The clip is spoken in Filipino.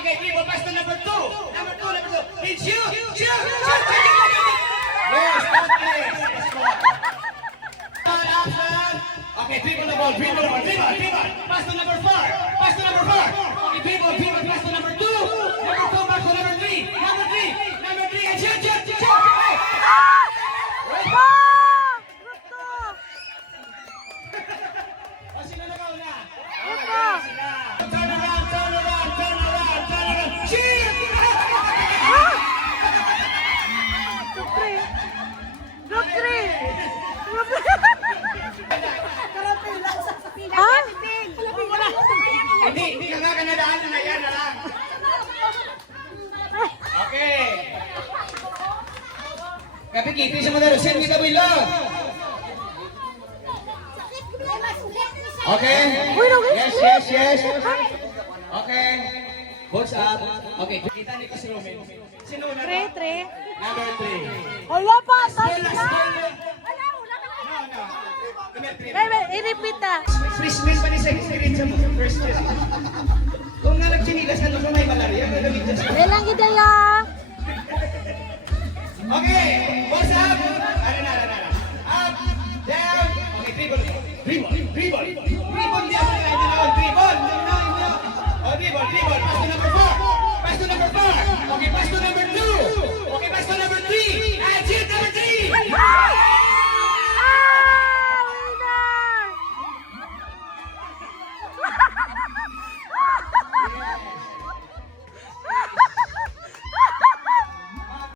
Okay, dribble pass to number two. Number two. It's you. Shoot. Yes, okay. Okay, dribble the ball. Dribble. Pass to number four. Okay, dribble. Pass to number two. Number two, pass to number three. Number three. And shoot. O, sino nakauna? Sila. Turn around. Shoot! Hindi ka nga kanadaan na yan na lang. Okay. Kapikiti sa mga darusin, kita bilog. Okay. Yes. Okay. Box up. Okay, kita ni Kas Roman. Sino na? Number 3. Wala pa, tas na. No. I-repeat na. Christmas pa ni sa experience sa mga first year. Kung nga nagchinilas na kung may malaria, gagamit dyan sa... Ilang gidaya. Okay, what's up? Ano na. Up, down. Okay, dribble.